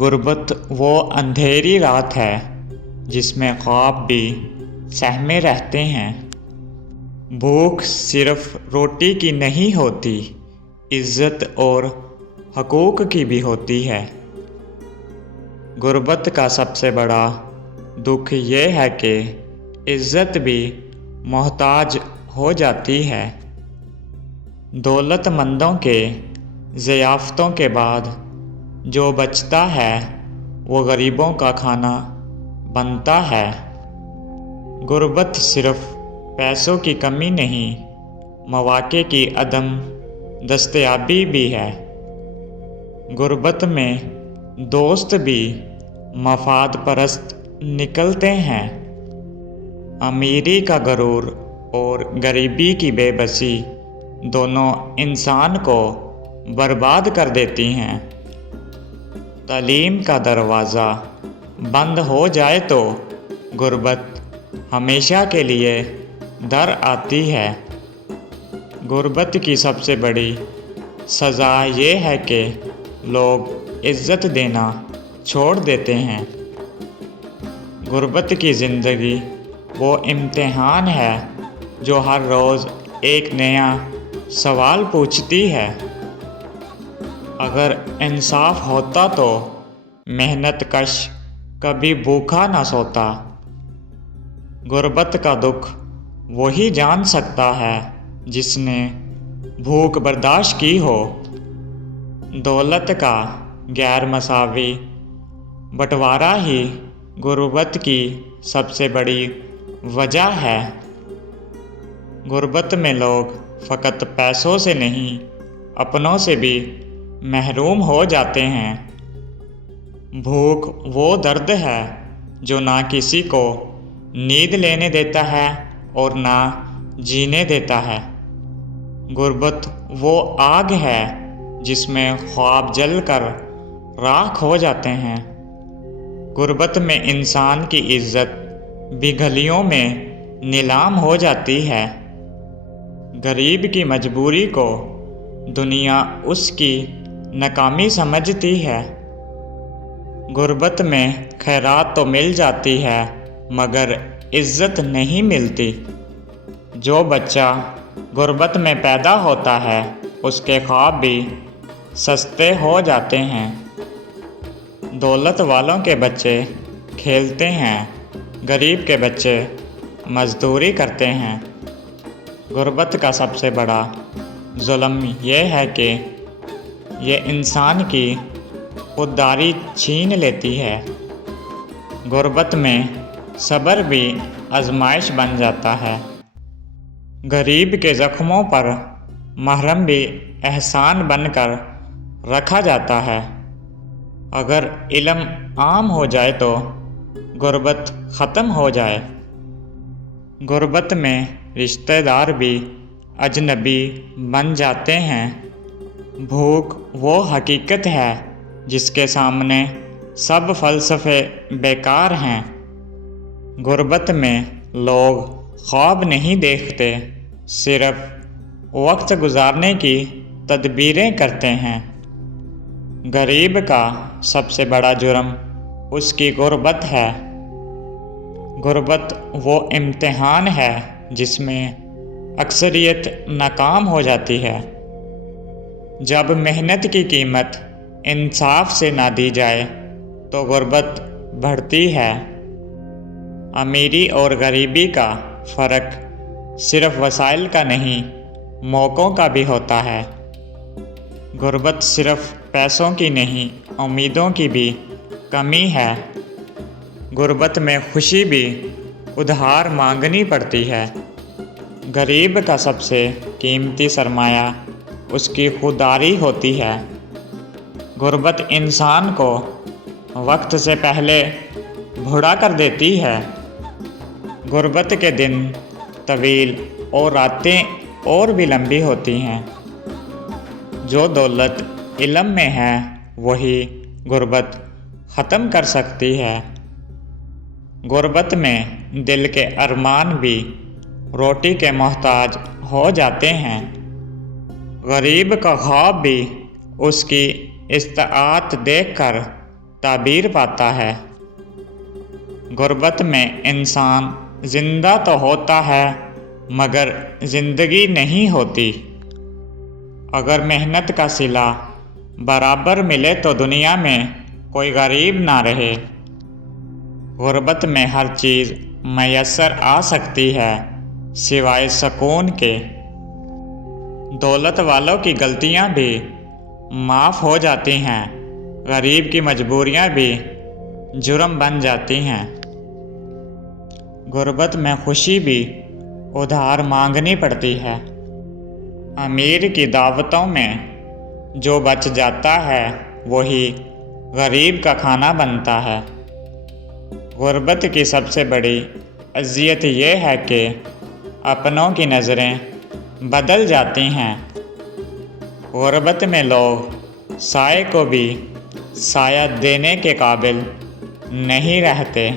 غربت وہ اندھیری رات ہے جس میں خواب بھی سہمے رہتے ہیں۔ بھوک صرف روٹی کی نہیں ہوتی، عزت اور حقوق کی بھی ہوتی ہے۔ غربت کا سب سے بڑا دکھ یہ ہے کہ عزت بھی محتاج ہو جاتی ہے۔ دولت مندوں کے ضیافتوں کے بعد جو بچتا ہے وہ غریبوں کا کھانا بنتا ہے۔ غربت صرف پیسوں کی کمی نہیں، مواقع کی عدم دستیابی بھی ہے۔ غربت میں دوست بھی مفاد پرست نکلتے ہیں۔ امیری کا غرور اور غریبی کی بے بسی دونوں انسان کو برباد کر دیتی ہیں۔ تعلیم کا دروازہ بند ہو جائے تو غربت ہمیشہ کے لیے در آتی ہے۔ غربت کی سب سے بڑی سزا یہ ہے کہ لوگ عزت دینا چھوڑ دیتے ہیں۔ غربت کی زندگی وہ امتحان ہے جو ہر روز ایک نیا سوال پوچھتی ہے۔ اگر انصاف ہوتا تو محنت کش کبھی بھوکا نہ سوتا۔ غربت کا دکھ وہی جان سکتا ہے جس نے بھوک برداشت کی ہو۔ دولت کا غیر مساوی بٹوارا ہی غربت کی سب سے بڑی وجہ ہے۔ غربت میں لوگ فقط پیسوں سے نہیں، اپنوں سے بھی محروم ہو جاتے ہیں۔ بھوک وہ درد ہے جو نہ کسی کو نیند لینے دیتا ہے اور نہ جینے دیتا ہے۔ غربت وہ آگ ہے جس میں خواب جل کر راکھ ہو جاتے ہیں۔ غربت میں انسان کی عزت بھی گلیوں میں نیلام ہو جاتی ہے۔ غریب کی مجبوری کو دنیا اس کی ناکامی سمجھتی ہے۔ غربت میں خیرات تو مل جاتی ہے مگر عزت نہیں ملتی۔ جو بچہ غربت میں پیدا ہوتا ہے اس کے خواب بھی سستے ہو جاتے ہیں۔ دولت والوں کے بچے کھیلتے ہیں، غریب کے بچے مزدوری کرتے ہیں۔ غربت کا سب سے بڑا ظلم یہ ہے کہ یہ انسان کی خودداری چھین لیتی ہے۔ غربت میں صبر بھی آزمائش بن جاتا ہے۔ غریب کے زخموں پر مرہم بھی احسان بن کر رکھا جاتا ہے۔ اگر علم عام ہو جائے تو غربت ختم ہو جائے۔ غربت میں رشتہ دار بھی اجنبی بن جاتے ہیں۔ بھوک وہ حقیقت ہے جس کے سامنے سب فلسفے بیکار ہیں۔ غربت میں لوگ خواب نہیں دیکھتے، صرف وقت گزارنے کی تدبیریں کرتے ہیں۔ غریب کا سب سے بڑا جرم اس کی غربت ہے۔ غربت وہ امتحان ہے جس میں اکثریت ناکام ہو جاتی ہے۔ جب محنت کی قیمت انصاف سے نہ دی جائے تو غربت بڑھتی ہے۔ امیری اور غریبی کا فرق صرف وسائل کا نہیں، موقعوں کا بھی ہوتا ہے۔ غربت صرف پیسوں کی نہیں، امیدوں کی بھی کمی ہے۔ غربت میں خوشی بھی ادھار مانگنی پڑتی ہے۔ غریب کا سب سے قیمتی سرمایہ اس کی خودداری ہوتی ہے۔ غربت انسان کو وقت سے پہلے بوڑھا کر دیتی ہے۔ غربت کے دن طویل اور راتیں اور بھی لمبی ہوتی ہیں۔ جو دولت علم میں ہے وہی غربت ختم کر سکتی ہے۔ غربت میں دل کے ارمان بھی روٹی کے محتاج ہو جاتے ہیں۔ غریب کا خواب بھی اس کی استطاعت دیکھ کر تعبیر پاتا ہے۔ غربت میں انسان زندہ تو ہوتا ہے مگر زندگی نہیں ہوتی۔ اگر محنت کا صلہ برابر ملے تو دنیا میں کوئی غریب نہ رہے۔ غربت میں ہر چیز میسر آ سکتی ہے سوائے سکون کے۔ دولت والوں کی غلطیاں بھی معاف ہو جاتی ہیں، غریب کی مجبوریاں بھی جرم بن جاتی ہیں۔ غربت میں خوشی بھی ادھار مانگنی پڑتی ہے۔ امیر کی دعوتوں میں جو بچ جاتا ہے وہی غریب کا کھانا بنتا ہے۔ غربت کی سب سے بڑی اذیت یہ ہے کہ اپنوں کی نظریں بدل جاتی ہیں۔ غربت میں لوگ سائے کو بھی سایہ دینے کے قابل نہیں رہتے۔